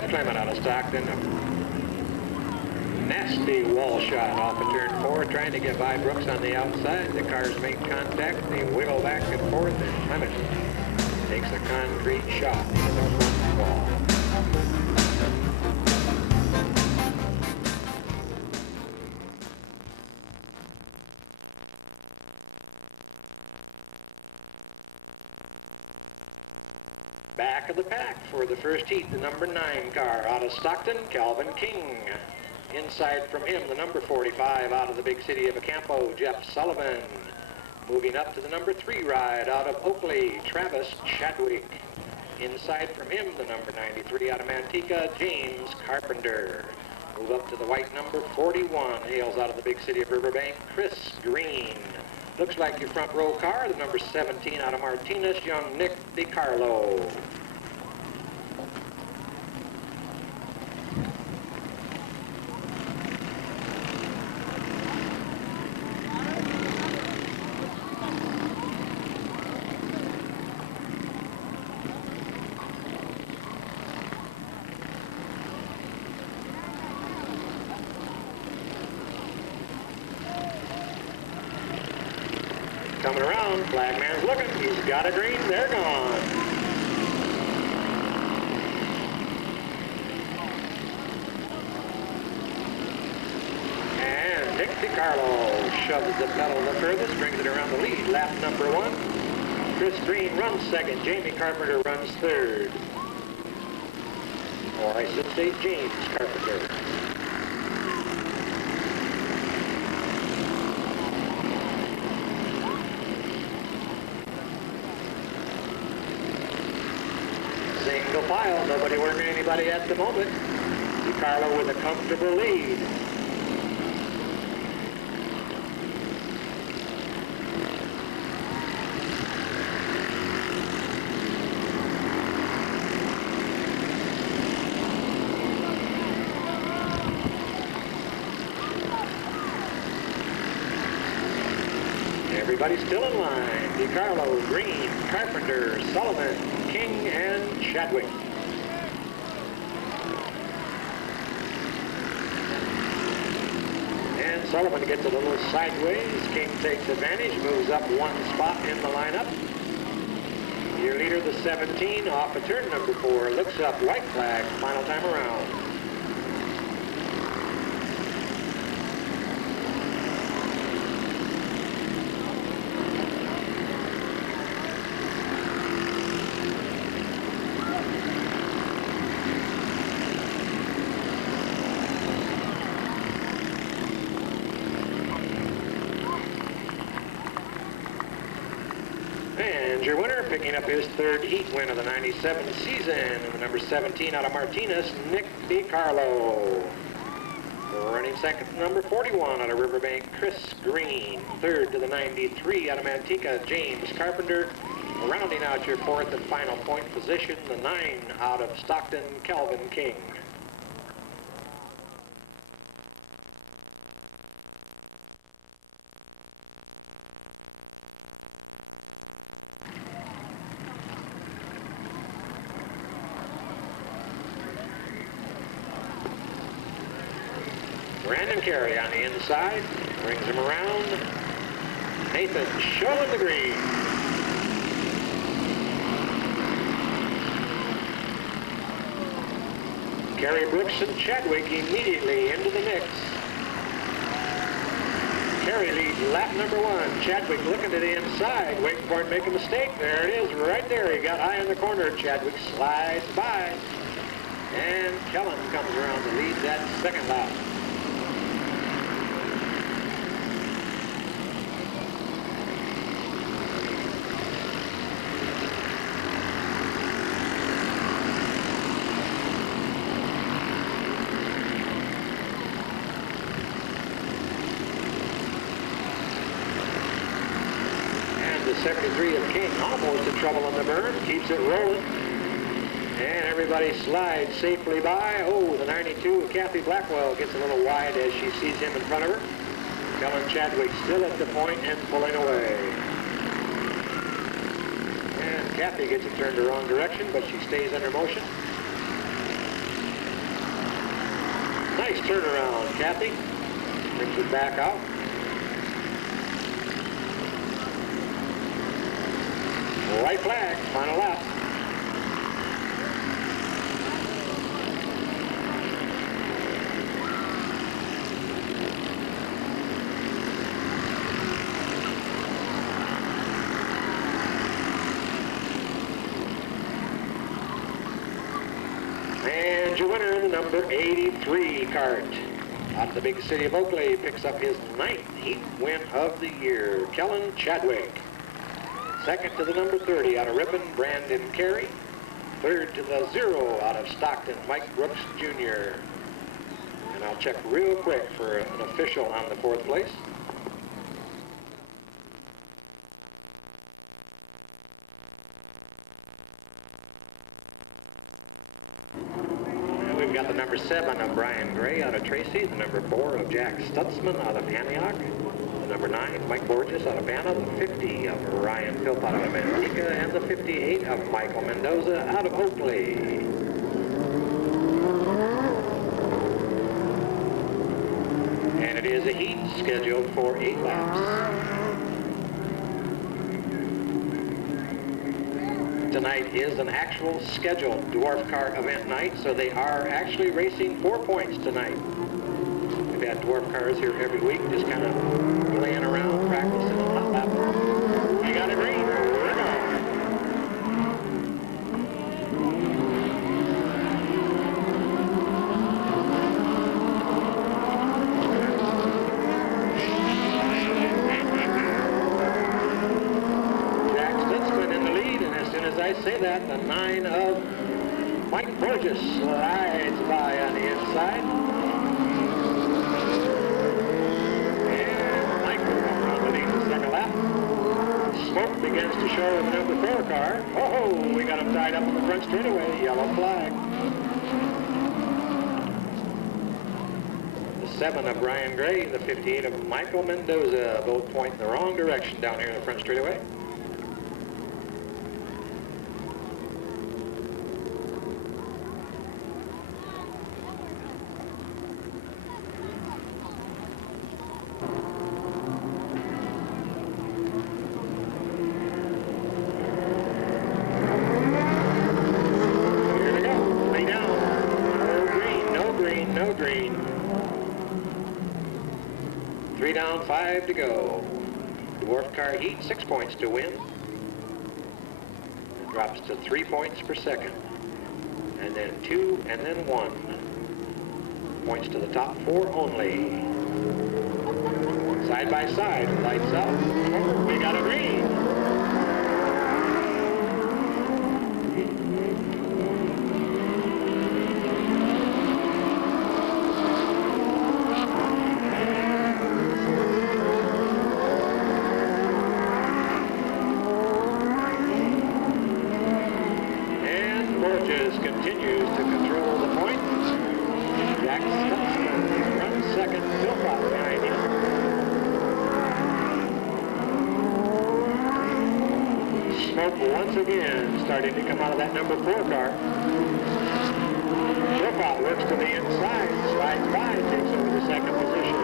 Red Clement out of Stockton. Nasty wall shot off of turn 4, trying to get by Brooks on the outside. The cars make contact. They wiggle back and forth, and Clement takes a concrete shot into the front wall. Back of the pack for the first heat, the number 9 car out of Stockton, Calvin King. Inside from him, the number 45 out of the big city of Acampo, Jeff Sullivan. Moving up to the number 3 ride out of Oakley, Travis Chadwick. Inside from him, the number 93 out of Manteca, James Carpenter. Move up to the white number 41, hails out of the big city of Riverbank, Chris Green. Looks like your front row car, the number 17 out of Martinez, young Nick DiCarlo. Coming around, flagman's looking, he's got a green, they're gone. And Nick DiCarlo shoves the pedal the furthest, brings it around the lead, lap number 1. Chris Green runs second, Jamie Carpenter runs third. Or I should say James Carpenter. Single file, nobody working anybody at the moment. DiCarlo with a comfortable lead. Everybody's still in line. DiCarlo, Green, Carpenter, Sullivan, King, and Chadwick. And Sullivan gets a little sideways. King takes advantage, moves up 1 spot in the lineup. Your leader, the 17, off of turn number 4, looks up, white flag, final time around. And your winner, picking up his 3rd heat win of the 97 season, and the number 17 out of Martinez, Nick DiCarlo. Running second, number 41 out of Riverbank, Chris Green. 3rd to the 93 out of Manteca, James Carpenter. Rounding out your 4th and final point position, the 9 out of Stockton, Calvin King. Brandon Carey on the inside, brings him around. Nathan showing the green. Carey, Brooks, and Chadwick immediately into the mix. Carey leads lap number 1. Chadwick looking to the inside, waiting for him to make a mistake. There it is, right there. He got high in the corner. Chadwick slides by. And Kellen comes around to lead that 2nd lap. The sector 3 of King almost in trouble on the berm, keeps it rolling. And everybody slides safely by. Oh, the 92 of Kathy Blackwell gets a little wide as she sees him in front of her. Kellen Chadwick still at the point and pulling away. And Kathy gets it turned the wrong direction, but she stays under motion. Nice turnaround, Kathy. Brings it back out. White flag, final lap. And your winner, the number 83 cart, out of the big city of Oakley, picks up his 9th heat win of the year, Kellen Chadwick. Second to the number 30 out of Ripon, Brandon Carey. Third to the 0 out of Stockton, Mike Brooks Jr. And I'll check real quick for an official on the 4th place. And we've got the number 7 of Brian Gray out of Tracy, the number 4 of Jack Stutzman out of Antioch, number 9, Mike Borges out of Banna, the 50 of Ryan Philpott out of Manteca, and the 58 of Michael Mendoza out of Oakley. And it is a heat scheduled for 8 laps. Tonight is an actual scheduled dwarf car event night, so they are actually racing 4 points tonight. We've had dwarf cars here every week, just kind of playing around, practicing a hot lap. We got a green. Jack Stutzman in the lead, and as soon as I say that, the 9 of Mike Borges slides by on the inside. Smoke begins to show in the number 4 car. Oh, we got him tied up in the front straightaway. Yellow flag. The 7 of Brian Gray, the 58 of Michael Mendoza, both point in the wrong direction down here in the front straightaway. Green. 3 down, 5 to go. Dwarf car heat, 6 points to win. It drops to 3 points per second. And then 2, and then 1. Points to the top 4 only. Side by side, lights out. Oh, we got a green. Continues to control the point. Jack Stutzman runs second, Philpott behind him. Smoke once again starting to come out of that number 4 car. Philpott works to the inside, slides by, takes over the second position.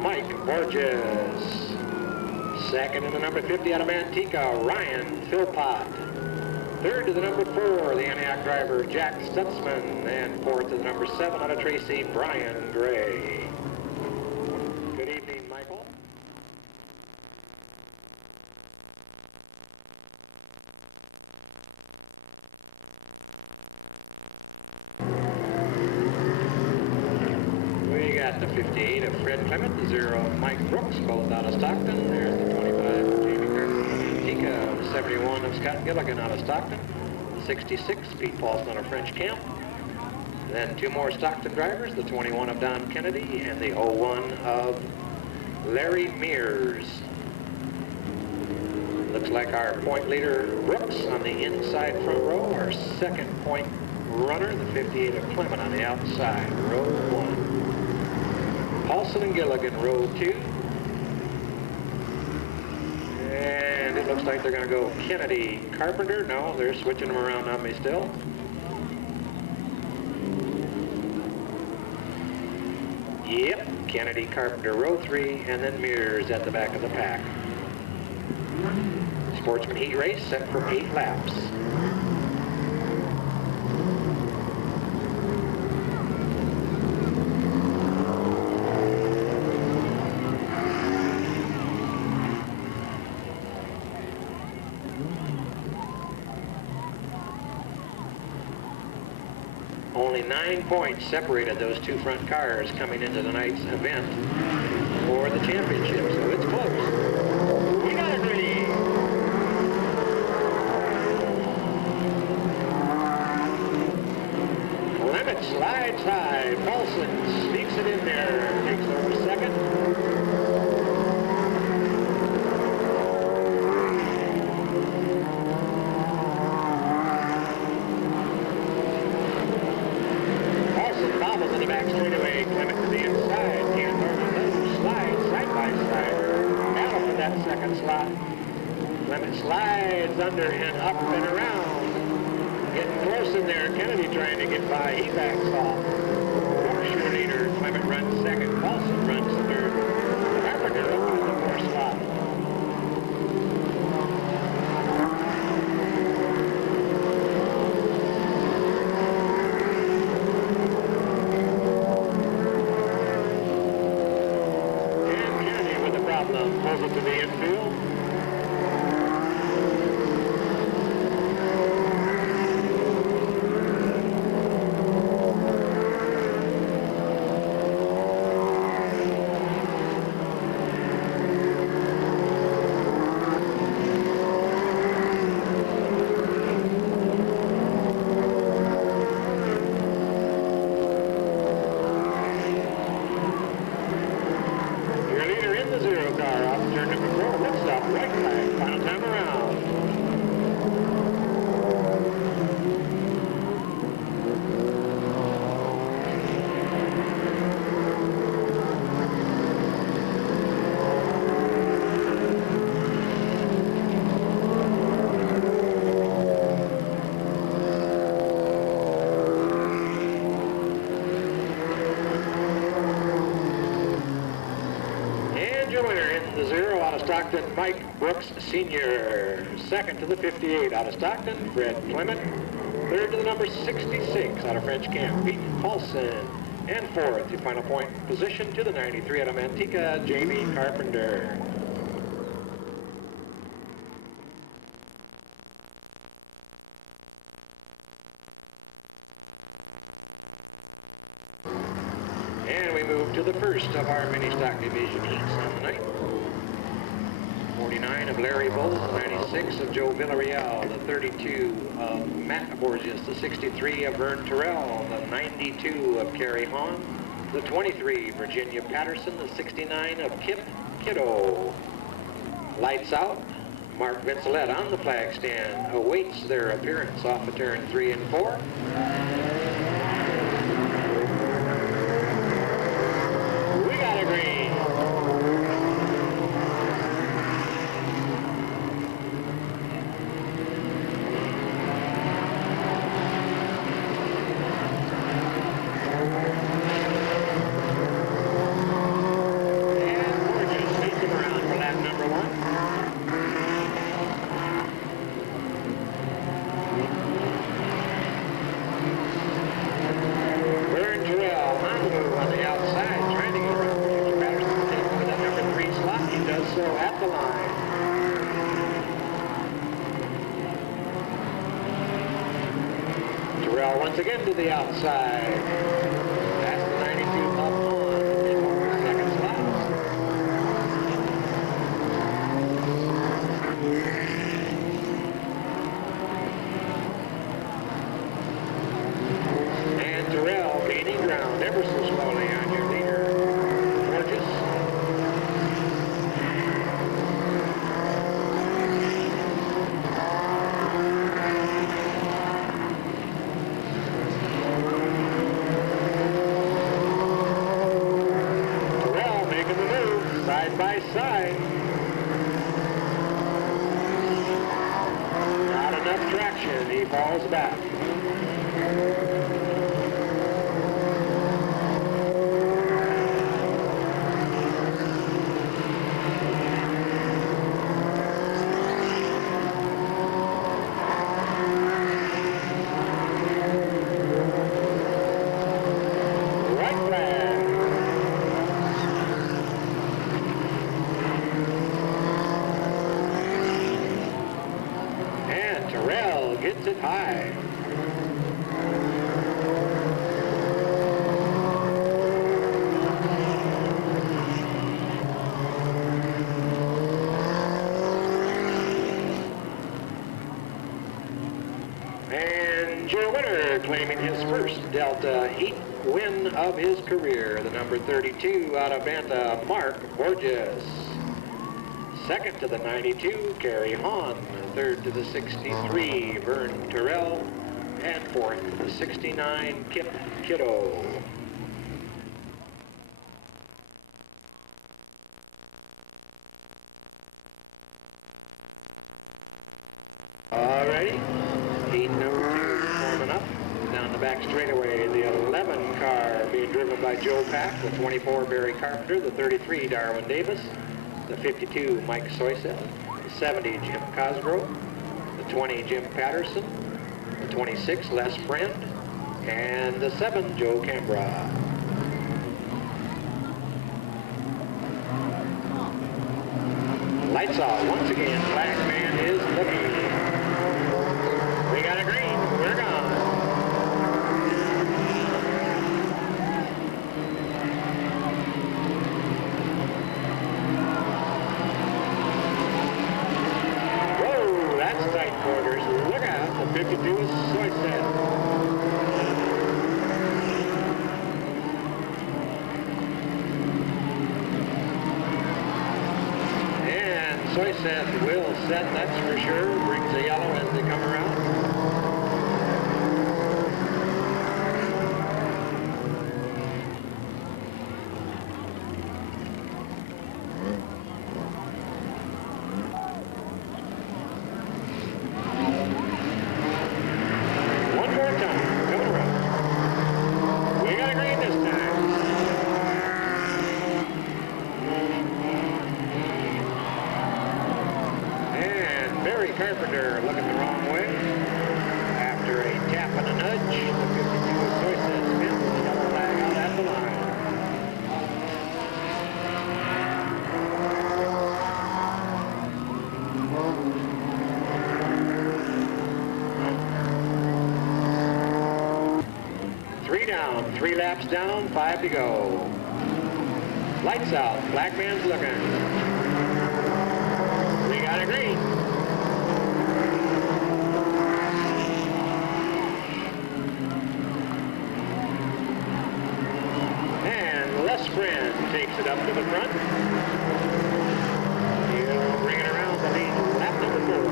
Mike Borges. Second in the number 50 out of Manteca, Ryan Philpott. Third to the number 4, the Antioch driver, Jack Stutzman. And fourth to the number 7 out of Tracy, Brian Gray. Good evening, Michael. The 58 of Fred Clement, the 0 of Mike Brooks, both out of Stockton. There's the 25 of Jamie Carter, Manteca, the 71 of Scott Gilligan out of Stockton. The 66, Pete Paulsen out of French Camp. Then two more Stockton drivers, the 21 of Don Kennedy and the 01 of Larry Mears. Looks like our point leader, Brooks, on the inside front row. Our second point runner, the 58 of Clement, on the outside, row 1. Paulsen and Gilligan, row 2. And it looks like they're going to go Kennedy, Carpenter. No, they're switching them around on me still. Yep, Kennedy, Carpenter, row 3, and then Mears at the back of the pack. Sportsman heat race set for 8 laps. Only 9 points separated those two front cars coming into tonight's event for the championship, so it's close. We got it ready. Clement slides high. Paulsen sneaks it in there. Takes over second. Straightaway, Clement to the inside. Here, Darwin slides side by side. Battle for that second slot. Clement slides under and up and around. Getting close in there. Kennedy trying to get by. He backs off. Porsche leader. Clement runs second. Paulsen runs third. Carpenter up in the fourth slot. Pulls it to the infield. Stockton, Mike Brooks, Sr. Second to the 58 out of Stockton, Fred Clement. Third to the number 66 out of French Camp, Pete Paulsen. And fourth, the final point position to the 93 out of Manteca, Jamie Carpenter. And we move to the first of our mini stock division heats on the night. 49 of Larry Bowles, the 96 of Joe Villarreal, the 32 of Matt Borges, the 63 of Vern Terrell, the 92 of Carey Hahn, the 23 Virginia Patterson, the 69 of Kip Kiddo. Lights out. Mark Vincelette on the flag stand awaits their appearance off of turn 3 and 4. We got a green. Once again to the outside. That's the 92 up on in second slot. he falls back. Gets it high. And your winner, claiming his first Delta Heat win of his career, the number 32 out of Banta, Mark Borges. Second to the 92, Carey Hahn. Third to the 63, Vern Terrell. And fourth to the 69, Kip Kiddo. Alrighty, heat number 2 forming up. Down the back straightaway, the 11 car being driven by Joe Pack, the 24, Barry Carpenter, the 33, Darwin Davis, the 52, Mike Soyseth, the 70, Jim Cosgrove, the 20, Jim Patterson, the 26, Les Friend, and the 7, Joe Cambra. Lights off. Once again, Black Man is looking. We got a green. We're gone. Whoa, that's tight quarters. Look out. The 52 is Soyseth. Soyseth will set, that's for sure. Brings a yellow as they come around. One more time, coming around. We got a green this time. Carpenter looking the wrong way. After a tap and a nudge, the 52 of Soyseth spins the yellow flag out at the line. Three down, 3 laps down, 5 to go. Lights out, Black Man's looking. We got a green. Friend takes it up to the front. He'll bring it around the lead, lap number 4.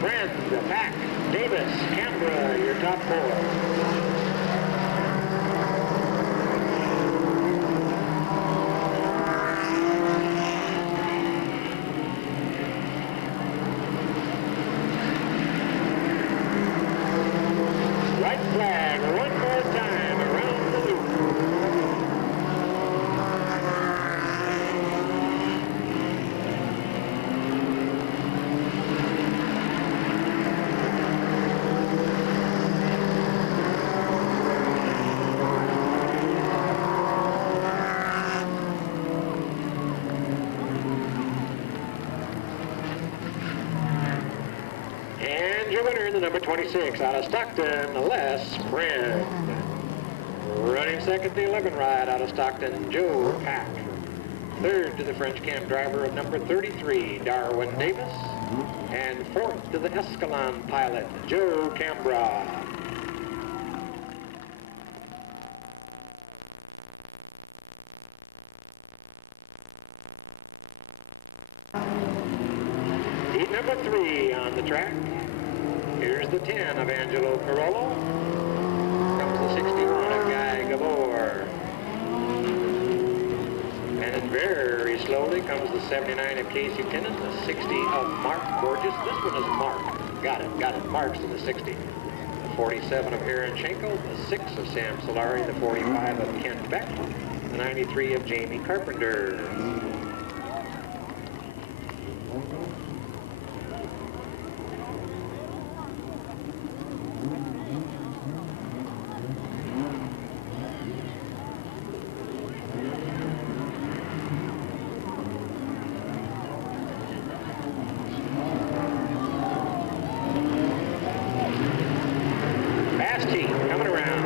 Friend, Pack, Davis, Canberra, your top 4. White flag, one more time around the loop. Your winner in the number 26 out of Stockton, Les Friend. Running second, the 11 ride out of Stockton, Joe Pack. Third to the French camp driver of number 33, Darwin Davis. And fourth to the Escalon pilot, Joe Cambra. number 3 on the track. Here's the 10 of Angelo Carollo. Comes the 61 of Guy Gabor. And then very slowly comes the 79 of Casey Tennant, the 60 of Mark Borges. This one is Mark. Got it. Mark's in the 60. The 47 of Aaron Schenkel, the 6 of Sam Solari, the 45 of Ken Beck, the 93 of Jamie Carpenter. Coming around.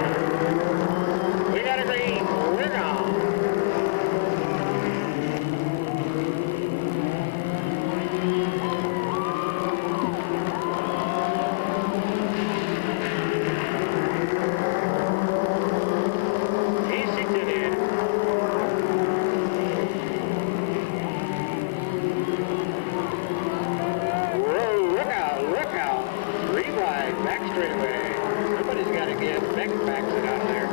We got a green. We're gone. Easy to do. Whoa, look out. 3 wide, back straightaway. Somebody's got to get Beck backs it out there.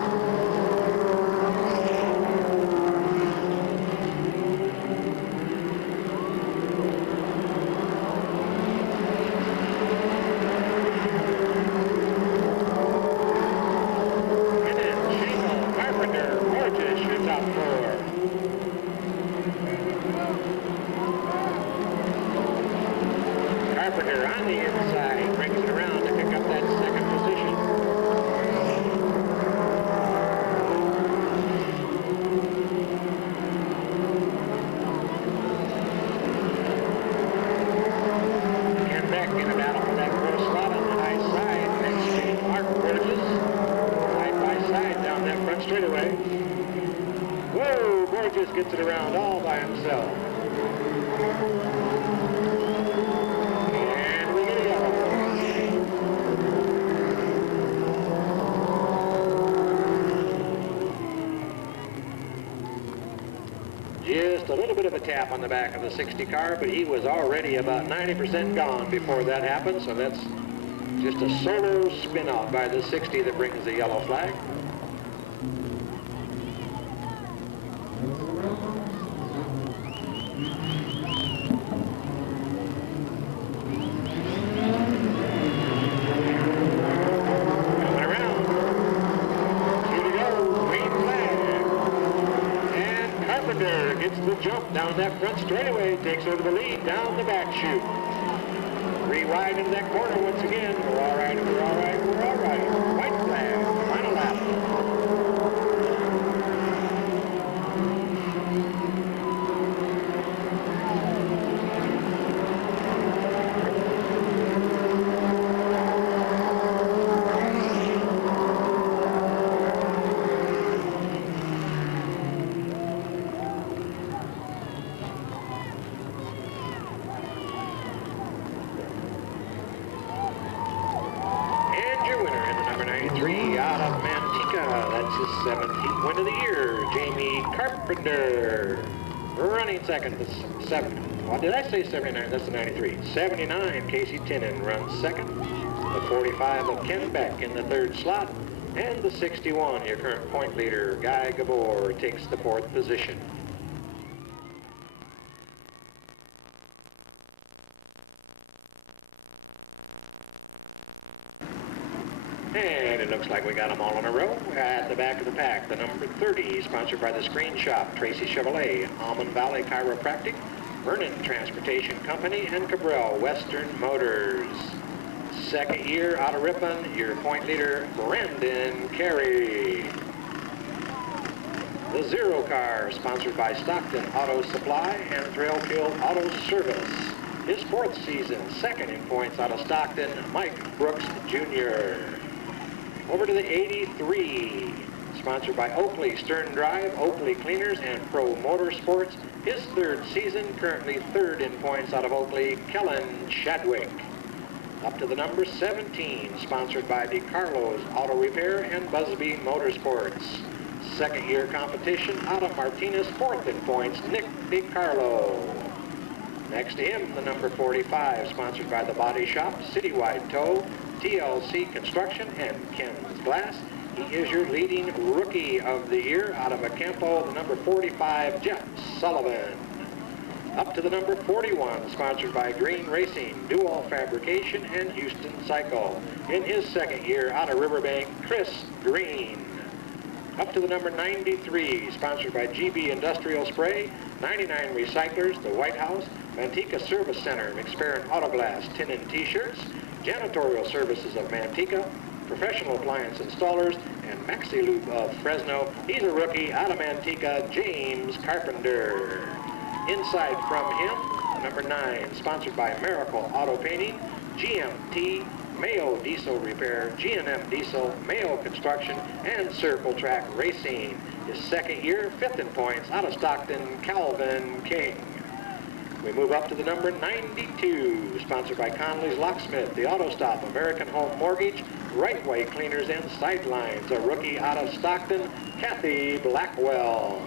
And then Schenkel, Carpenter, Borges shoots out 4. Carpenter on the inside brings it around to pick up that second position. Ken Beck in and out of that first slot on the high side. Next to Mark Borges. Side by side down that front straightaway. Whoa, Borges gets it around all by himself. Just a little bit of a tap on the back of the 60 car, but he was already about 90% gone before that happened, so that's just a solo spin out by the 60 that brings the yellow flag. Gets the jump down that front straightaway, takes over the lead down the back chute. 3 wide into that corner once again. We're all right. White flag, final lap. His 17th win of the year, Jamie Carpenter. Running second, the 7. What did I say 79? That's the 93. 79, Casey Tennant runs second. The 45 of Ken Beck in the 3rd slot. And the 61, your current point leader, Guy Gabor, takes the 4th position. And it looks like we got them all in a row. At the back of the pack, the number 30, sponsored by the Screen Shop, Tracy Chevrolet, Almond Valley Chiropractic, Vernon Transportation Company, and Cabral Western Motors. 2nd year out of Ripon, your point leader, Brandon Carey. The 0 car, sponsored by Stockton Auto Supply and Thrill-Kill Auto Service. His 4th season, 2nd in points out of Stockton, Mike Brooks Jr. Over to the 83, sponsored by Oakley Stern Drive, Oakley Cleaners, and Pro Motorsports. His 3rd season, currently 3rd in points out of Oakley, Kellen Chadwick. Up to the number 17, sponsored by DeCarlo's Auto Repair and Busby Motorsports. 2nd year competition out of Martinez, 4th in points, Nick DeCarlo. Next to him, the number 45, sponsored by the Body Shop, Citywide Tow, TLC Construction, and Ken's Glass. He is your leading rookie of the year out of Acampo, the number 45, Jeff Sullivan. Up to the number 41, sponsored by Green Racing, Dual Fabrication, and Houston Cycle. In his second year out of Riverbank, Chris Green. Up to the number 93, sponsored by GB Industrial Spray, 99 Recyclers, the White House, Manteca Service Center, McSparran Autoglass, Tin and T-shirts, Janitorial Services of Manteca, Professional Appliance Installers, and Maxi-Loop of Fresno. He's a rookie out of Manteca, James Carpenter. Inside from him, number 9, sponsored by Miracle Auto Painting, GMT, Mayo Diesel Repair, G&M Diesel, Mayo Construction, and Circle Track Racing. His second year, 5th in points, out of Stockton, Calvin King. We move up to the number 92, sponsored by Conley's Locksmith, the Auto Stop, American Home Mortgage, Right Way Cleaners and Sidelines, a rookie out of Stockton, Kathy Blackwell.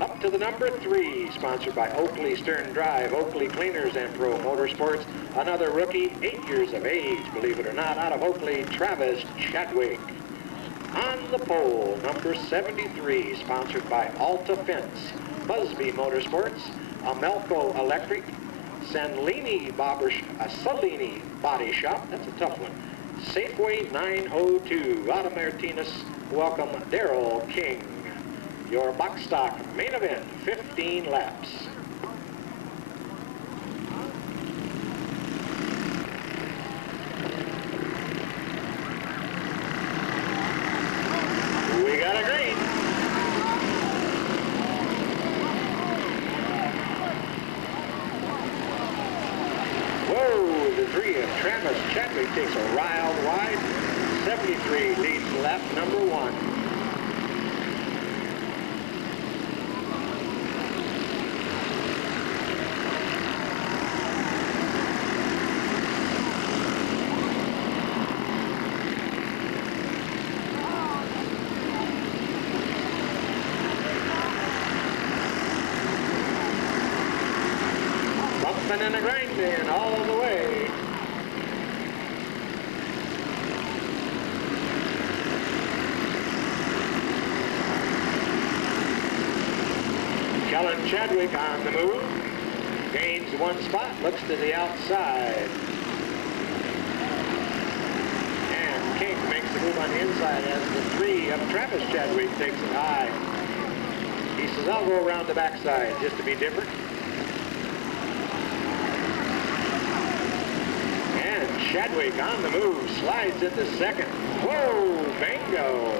Up to the number 3, sponsored by Oakley Stern Drive, Oakley Cleaners and Pro Motorsports, another rookie, 8 years of age, believe it or not, out of Oakley, Travis Chadwick. On the pole, number 73, sponsored by Alta Fence, Busby Motorsports, Amelco Electric, Salini Body Shop, that's a tough one, Safeway 902, out of Martinez, welcome Daryl King. Your box stock main event, 15 laps. We got a green. Whoa, the 3 of Travis Chadwick takes a ride wide. 73 leads lap number 1. And a grinding all the way. Kellen Chadwick on the move. Gains 1 spot, looks to the outside. And King makes the move on the inside as the 3 of Travis Chadwick takes it high. He says, I'll go around the backside just to be different. Chadwick on the move, slides into second. Whoa, bingo.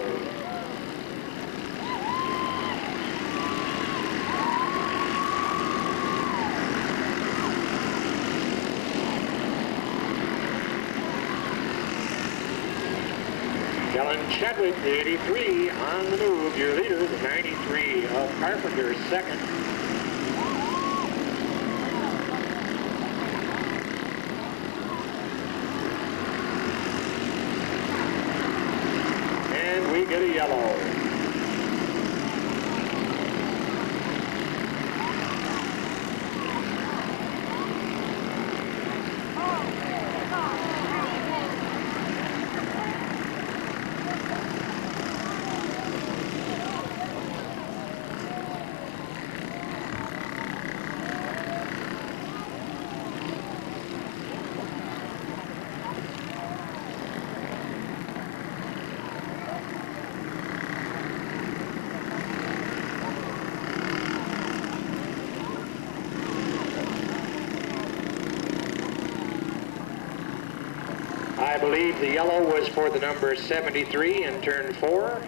Kellen Chadwick, the 83, on the move. Your leader, the 93 of Carpenter, second. Get a yellow. I believe the yellow was for the number 73 in turn 4.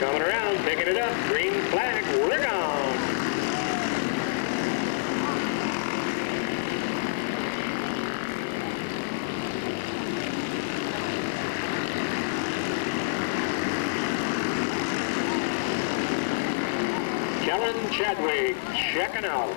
Coming around, picking it up, green flag, we're gone. Kellen Chadwick checking out.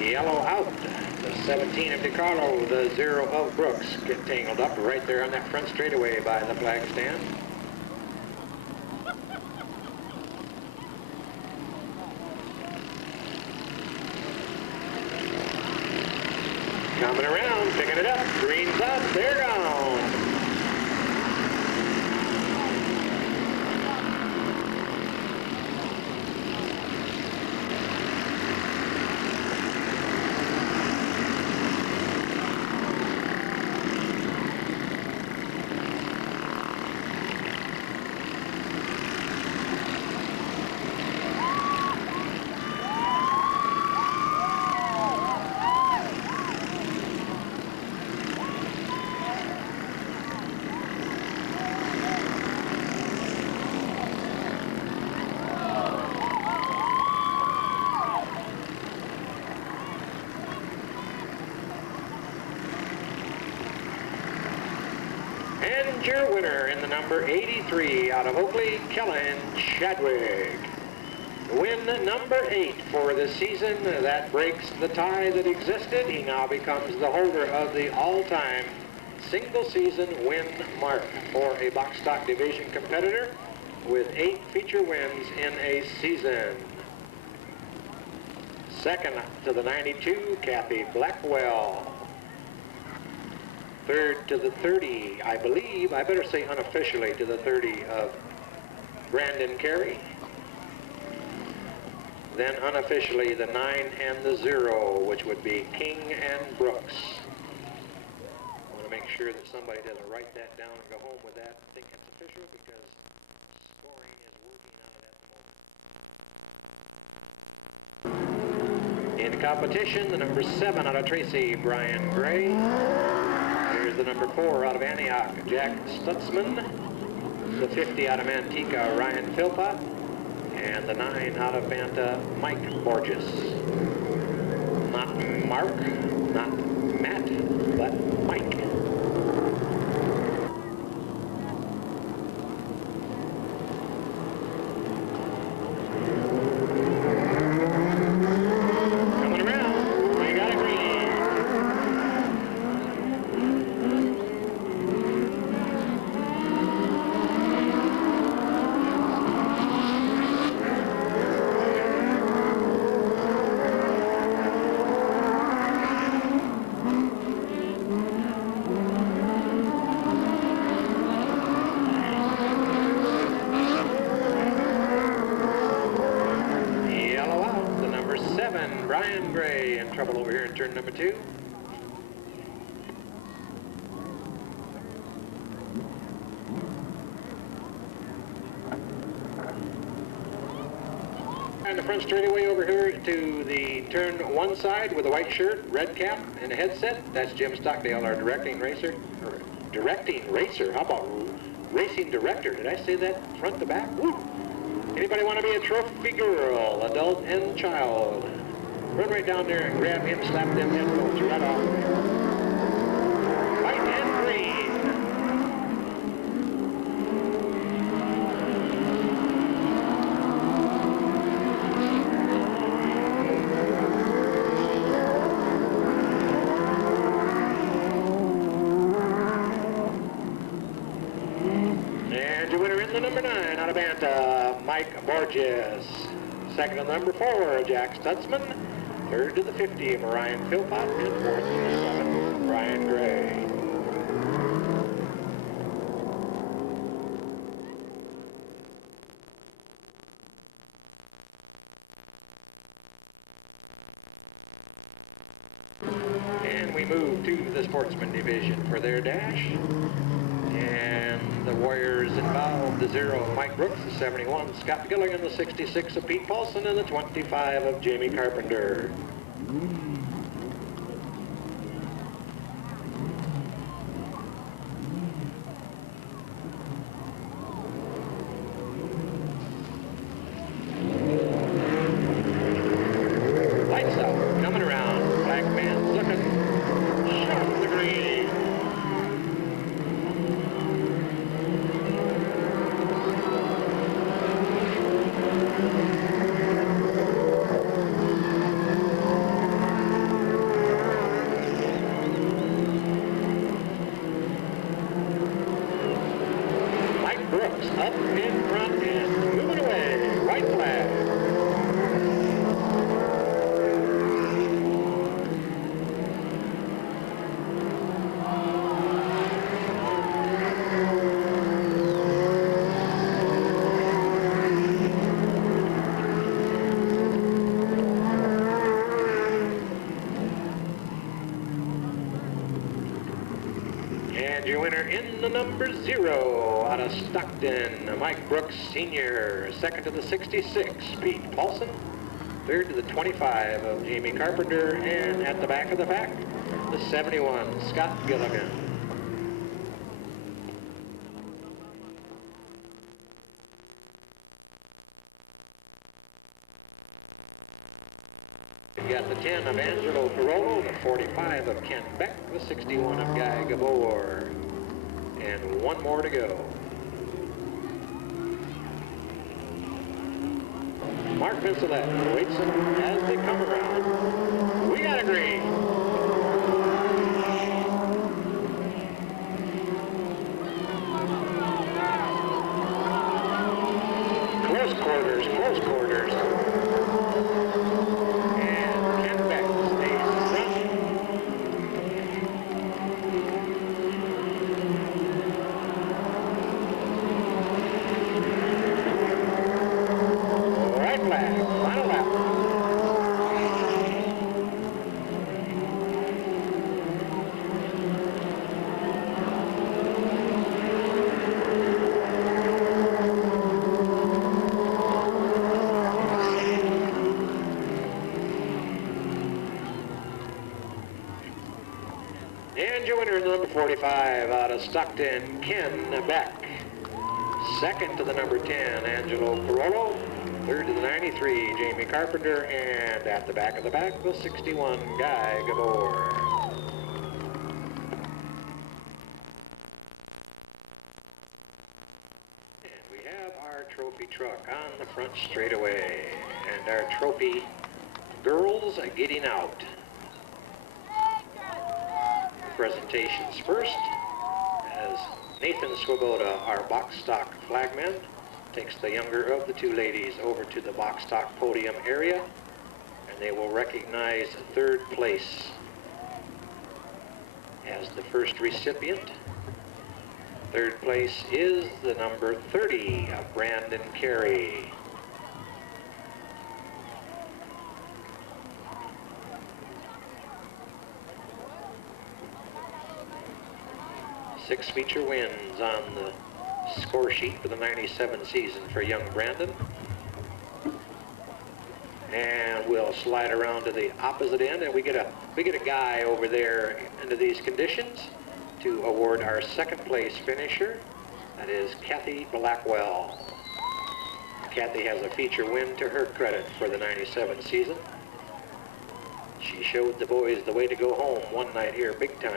Yellow out, the 17 of DeCarlo, the 0 of Brooks get tangled up right there on that front straightaway by the flag stand. Coming around, picking it up, green's up, they're gone. And your winner in the number 83 out of Oakley, Kellen Chadwick. Win number 8 for the season. That breaks the tie that existed. He now becomes the holder of the all-time single-season win mark for a box stock division competitor with 8 feature wins in a season. Second to the 92, Kathy Blackwell. Third to the 30, I believe, I better say unofficially to the 30 of Brandon Carey. Then unofficially the 9 and the 0, which would be King and Brooks. I want to make sure that somebody doesn't write that down and go home with that. I think it's official because scoring is working on it at the moment. In competition, the number 7 out of Tracy, Brian Gray. Here's the number 4 out of Antioch, Jack Stutzman. The 50 out of Manteca, Ryan Philpott. And the 9 out of Banta, Mike Borges. Not Mark, not Matt, but Mike. Coming around, we got a green. Brian Gray in trouble over here in turn number 2. And the front straightaway over here to the turn 1 side with a white shirt, red cap, and a headset. That's Jim Stockdale, our directing racer. How about racing director? Did I say that front to back? Woo! Anybody want to be a trophy girl, adult and child? Run right down there and grab him, slap them headphones right off. White and green. And your winner in the number 9 out of Banta, Mike Borges. Second to number 4, Jack Stutzman. Third to the 50, Ryan Philpott, and fourth to the 7, Brian Gray. move to the Sportsman division for their dash. And the Warriors involved, the 0 of Mike Brooks, the 71 Scott Gilligan, the 66 of Pete Paulsen, and the 25 of Jamie Carpenter. Lights out, coming around, black man's looking, short the green. Brooks up in front and moving away. White flag. And your winner in the number 0 out of Stockton, Mike Brooks Sr. Second to the 66, Pete Paulsen. Third to the 25 of Jamie Carpenter. And at the back of the pack, the 71, Scott Gilligan. We've got the 10 of Angelo Carollo, the 45 of Ken Beck, the 61 of Guy Gabor. And one more to go. Mark Vincelet waits them as they come around. We got a green. Close quarters, close quarters. And Ken Beck stays front. Right flag, final lap. And your winner is the number 45 out of Stockton, Ken Beck. Second to the number 10, Angelo Carollo. Third to the 93, Jamie Carpenter. And at the back of the pack, the 61, Guy Gabor. And we have our trophy truck on the front straightaway. And our trophy girls are getting out. Presentations first, as Nathan Swoboda, our box stock flagman, takes the younger of the two ladies over to the box stock podium area, and they will recognize third place as the first recipient. Third place is the number 30 of Brandon Carey. Six feature wins on the score sheet for the 97 season for young Brandon. And we'll slide around to the opposite end, and we get a guy over there into these conditions to award our second place finisher. That is Kathy Blackwell. Kathy has a feature win to her credit for the 97 season. She showed the boys the way to go home one night here big time.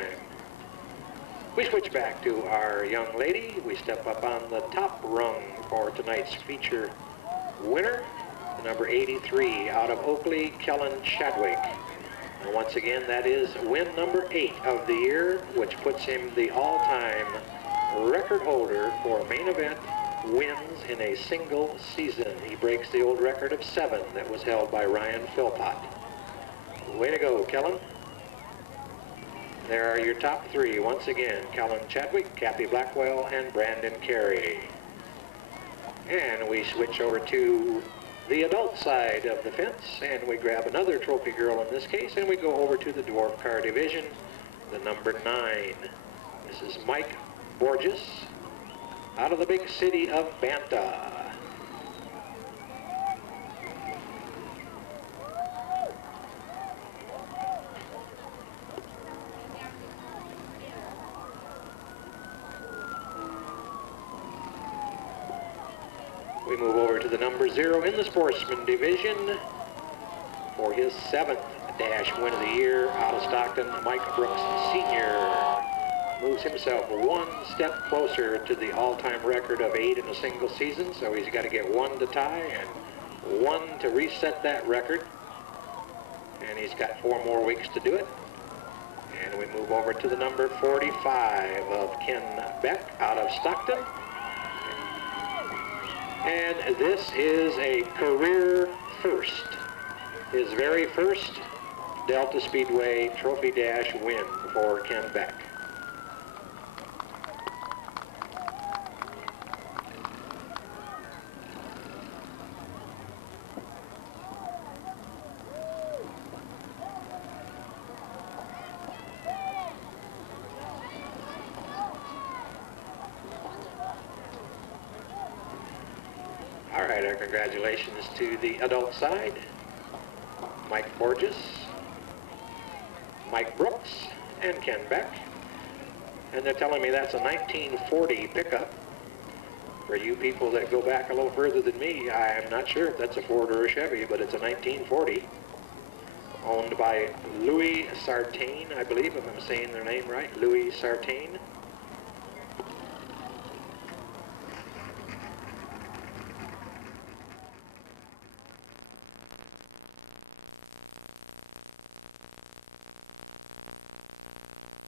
We switch back to our young lady. We step up on the top rung for tonight's feature winner, the number 83 out of Oakley, Kellen Chadwick. And once again, that is win number 8 of the year, which puts him the all-time record holder for main event wins in a single season. He breaks the old record of 7 that was held by Ryan Philpott. Way to go, Kellen. There are your top 3 once again: Kellen Chadwick, Kathy Blackwell, and Brandon Carey. And we switch over to the adult side of the fence, and we grab another trophy girl in this case, and we go over to the dwarf car division the number 9. This is Mike Borges out of the big city of Banta. We move over to the number 0 in the Sportsman division for his 7th dash win of the year out of Stockton. Mike Brooks Sr. moves himself one step closer to the all-time record of 8 in a single season, so he's got to get 1 to tie and 1 to reset that record, and he's got 4 more weeks to do it. And we move over to the number 45 of Ken Beck out of Stockton. And this is a career first, his very first Delta Speedway Trophy Dash win for Ken Beck. All right, our congratulations to the adult side. Mike Borges, Mike Brooks, and Ken Beck. And they're telling me that's a 1940 pickup. For you people that go back a little further than me, I'm not sure if that's a Ford or a Chevy, but it's a 1940. Owned by Louis Sartain, I believe, if I'm saying their name right, Louis Sartain.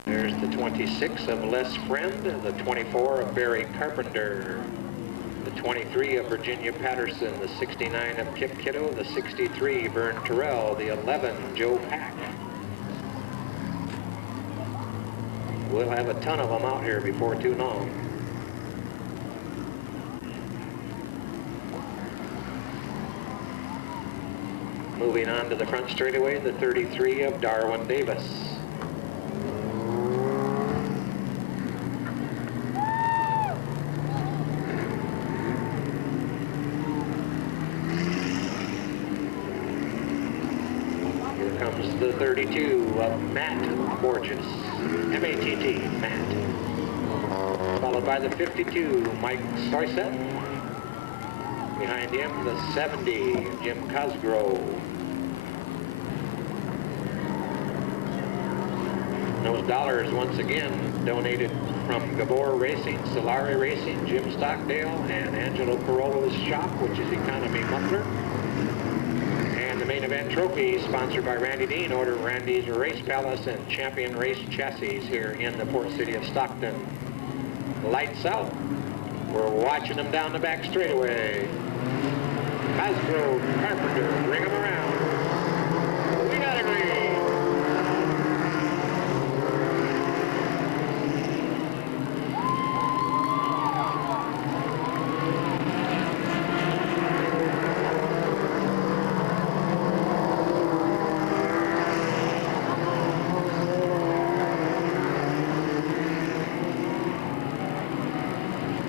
There's the 26 of Les Friend, the 24 of Barry Carpenter, the 23 of Virginia Patterson, the 69 of Kip Kiddo, the 63 Vern Terrell, the 11 Joe Pack. We'll have a ton of them out here before too long. Moving on to the front straightaway, the 33 of Darwin Davis. The 32 of Matt Borges, M-A-T-T, Matt. Followed by the 52, Mike Soyset. Behind him, the 70, Jim Cosgrove. Those dollars, once again, donated from Gabor Racing, Solari Racing, Jim Stockdale, and Angelo Carollo's shop, which is Economy Muffler. The main event trophy sponsored by Randy Dean, order Randy's Race Palace and Champion Race Chassis here in the port city of Stockton. Lights out. We're watching them down the back straightaway. Cosgrove, Carpenter, bring them around. We got a green.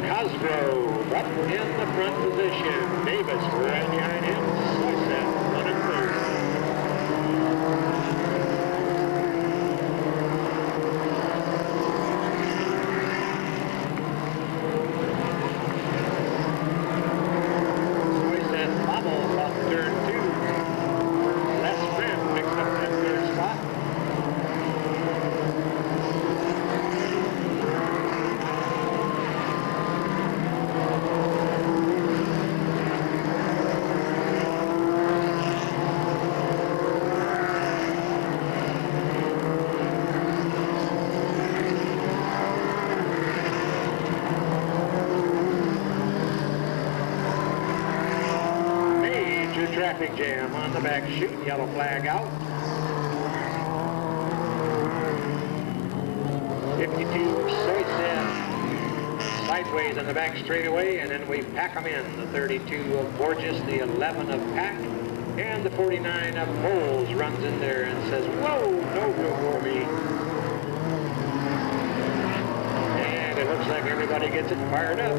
Cosgrove up in the front position. Davis right behind him. Soyset running third. Soyset bobbles off turn 2. Les Friend picks up that third spot. Traffic jam on the back chute, yellow flag out. 52 Soyset sideways on the back straightaway, and then we pack them in. The 32 of Borges, the 11 of Pack, and the 49 of Moles runs in there and says, "Whoa, no room for me." Boy, looks like everybody gets it fired up.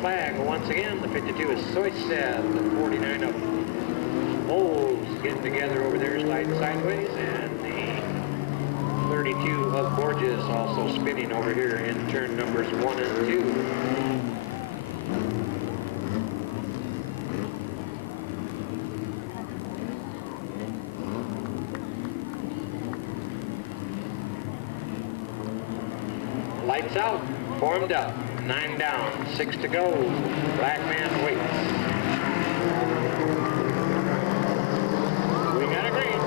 Flag once again. The 52 is Soystead, the 49 of Bowles getting together over there, sliding sideways, and the 32 of Borges also spinning over here in turn numbers 1 and 2. Lights out, formed up. 9 down, 6 to go. Black man waits. We got a green.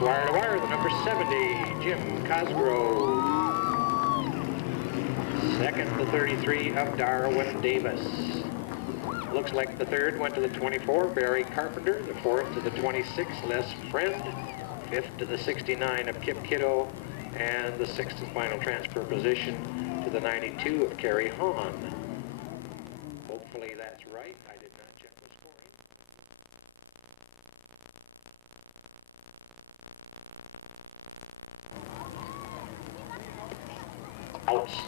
Wire to wire, the number 70, Jim Cosgrove. Second, the 33 of Darwin Davis. Looks like the third went to the 24, Barry Carpenter. The fourth to the 26, Les Friend. Fifth to the 69 of Kip Kiddo. And the sixth and final transfer position to the 92 of Carey Hahn. Hopefully that's right. I did not check the scoring.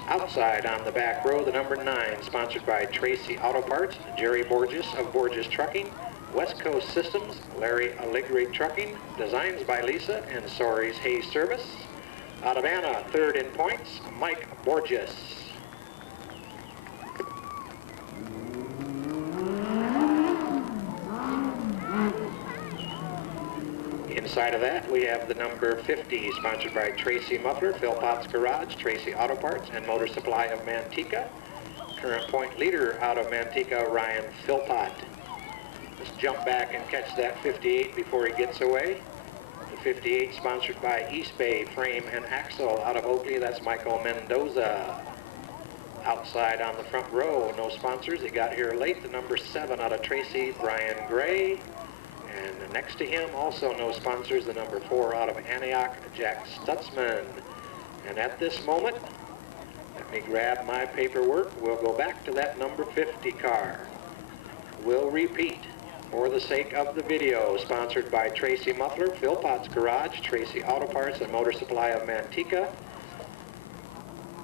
Outside on the back row, the number 9, sponsored by Tracy Auto Parts, Jerry Borges of Borges Trucking, West Coast Systems, Larry Allegri Trucking, Designs by Lisa, and Sorry's Hay Service. Out of Anna, third in points, Mike Borges. Inside of that, we have the number 50, sponsored by Tracy Muffler, Phil Potts Garage, Tracy Auto Parts, and Motor Supply of Manteca. current point leader out of Manteca, Ryan Philpott. Let's jump back and catch that 58 before he gets away. The 58 sponsored by East Bay Frame and Axle out of Oakley. That's Michael Mendoza. Outside on the front row, no sponsors. He got here late. The number 7 out of Tracy, Brian Gray. And next to him, also no sponsors, the number 4 out of Antioch, Jack Stutzman. And at this moment, let me grab my paperwork. We'll go back to that number 50 car. We'll repeat for the sake of the video. Sponsored by Tracy Muffler, Philpott's Garage, Tracy Auto Parts and Motor Supply of Manteca.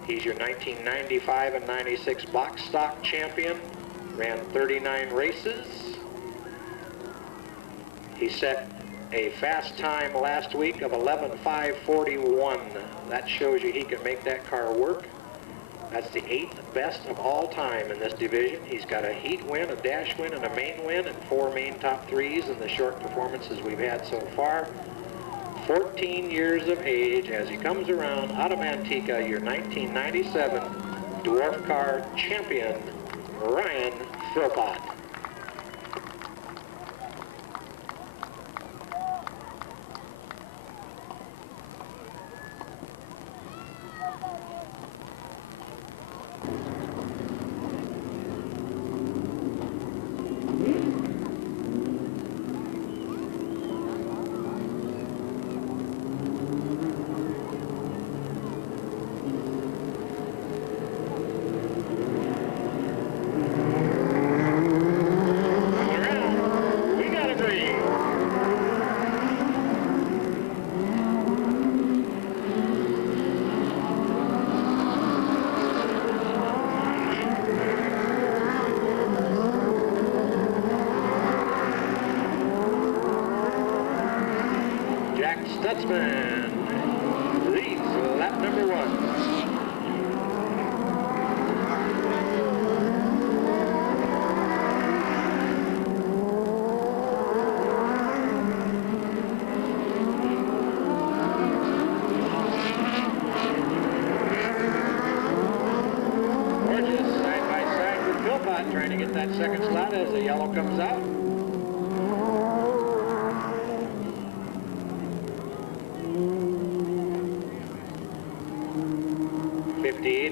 He's your 1995 and 96 box stock champion. Ran 39 races. He set a fast time last week of 11:5:41. That shows you he can make that car work. That's the 8th best of all time in this division. He's got a heat win, a dash win, and a main win, and 4 main top 3s in the short performances we've had so far. 14 years of age as he comes around out of Manteca, your 1997 dwarf car champion, Ryan Philpott. Stutzman leads lap number 1. Gorgeous side by side with Philpott trying to get that second slot as the yellow comes out.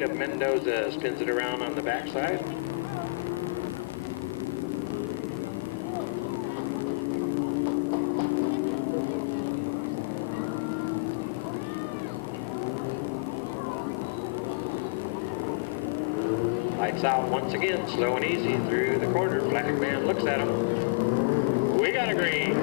Of Mendoza spins it around on the backside. Lights out once again, slow and easy through the corner. Flag man looks at him. We got a green.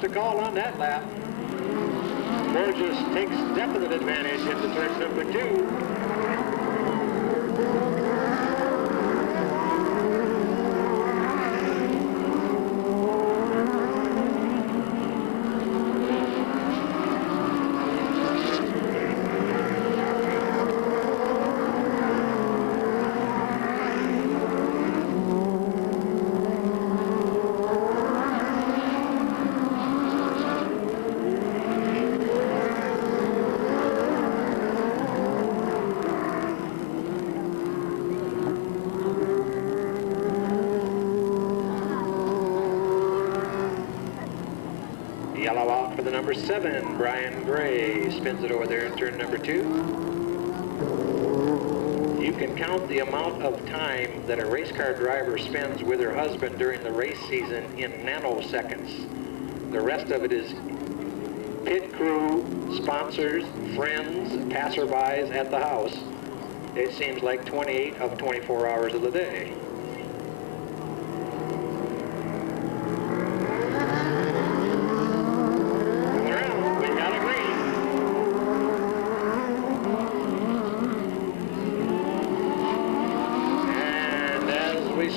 To call on that lap. Gorgeous takes definite advantage into turn number 2. Yellow out for the number 7, Brian Gray. Spins it over there in turn number 2. You can count the amount of time that a race car driver spends with her husband during the race season in nanoseconds. The rest of it is pit crew, sponsors, friends, passerbys at the house. It seems like 28 of 24 hours of the day.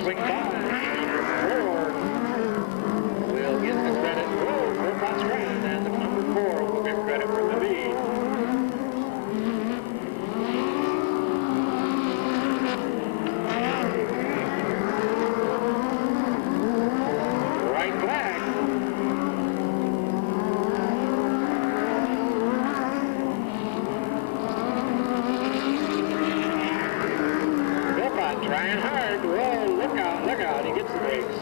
Swing by, number 4 will get the credit. Whoa, Philpott's right, and the number 4 will get credit for the lead. Trying hard. Whoa, look out. He gets the brakes.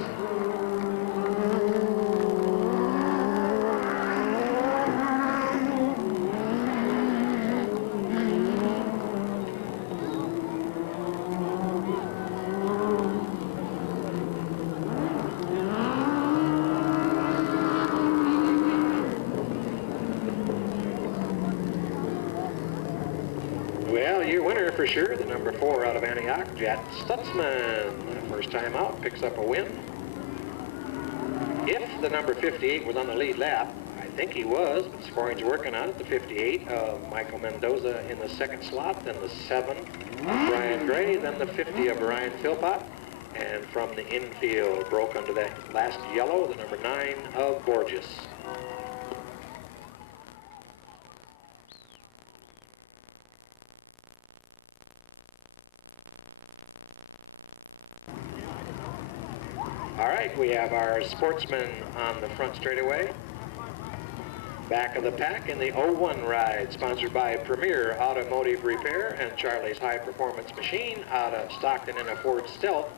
Well, your winner for sure, the number 4 out of Antioch, SPORTSMEN. First time out, picks up a win. If the number 58 was on the lead lap, I think he was, but scoring's working on it. The 58 of Michael Mendoza in the second slot, then the 7 of Brian Gray, then the 50 of Ryan Philpott, and from the infield, broke under that last yellow, the number 9 of Borges. All right, we have our sportsmen on the front straightaway. Back of the pack in the 01 ride, sponsored by Premier Automotive Repair and Charlie's High Performance Machine out of Stockton in a Ford Stealth,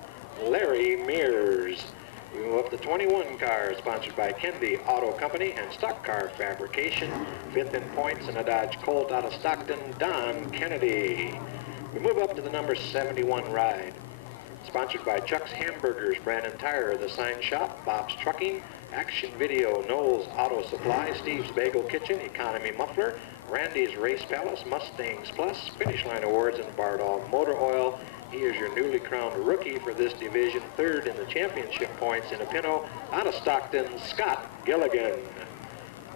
Larry Mears. We move up the 21 car, sponsored by Kendi Auto Company and Stock Car Fabrication. 5th in points in a Dodge Colt out of Stockton, Don Kennedy. We move up to the number 71 ride, sponsored by Chuck's Hamburgers, Brandon Tire, The Sign Shop, Bob's Trucking, Action Video, Knowles Auto Supply, Steve's Bagel Kitchen, Economy Muffler, Randy's Race Palace, Mustangs Plus, Finish Line Awards, and Bardall Motor Oil. He is your newly crowned rookie for this division, 3rd in the championship points in a Pinto out of Stockton, Scott Gilligan.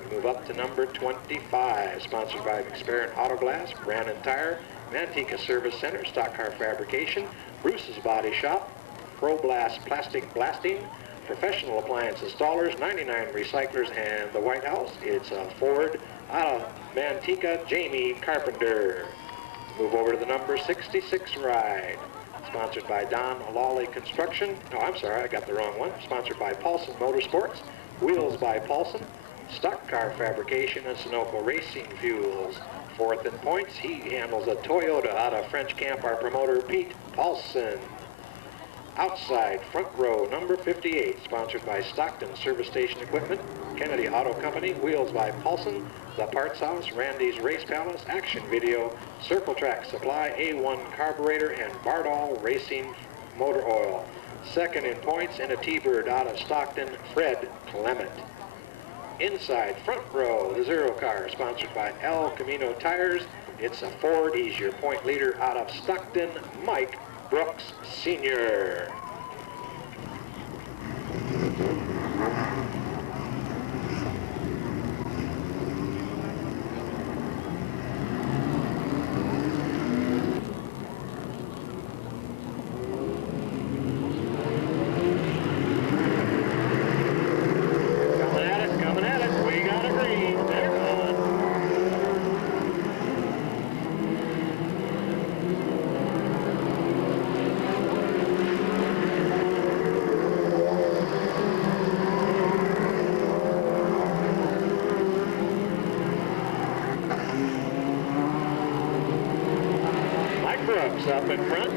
We move up to number 25, sponsored by Experiment Auto Glass, Brandon Tire, Manteca Service Center, Stock Car Fabrication, Bruce's Body Shop, Pro Blast Plastic Blasting, Professional Appliance Installers, 99 Recyclers, and the White House. It's a Ford out of Manteca, Jamie Carpenter. Move over to the number 66 ride, sponsored by Don Lawley Construction. No, I'm sorry, I got the wrong one. Sponsored by Paulsen Motorsports, Wheels by Paulsen, Stock Car Fabrication, and Sunoco Racing Fuels. 4th in points, he handles a Toyota out of French Camp, our promoter, Pete Paulsen. Outside, front row, number 58, sponsored by Stockton Service Station Equipment, Kennedy Auto Company, Wheels by Paulsen, The Parts House, Randy's Race Palace, Action Video, Circle Track Supply, A1 Carburetor, and Bardall Racing Motor Oil. 2nd in points in a T-Bird out of Stockton, Fred Clement. Inside, front row, the 0 car, sponsored by El Camino Tires. It's a Ford. He's your point leader out of Stockton, Mike Brooks Sr. Coming at it. We got a green. They're gone. Brooks up in front.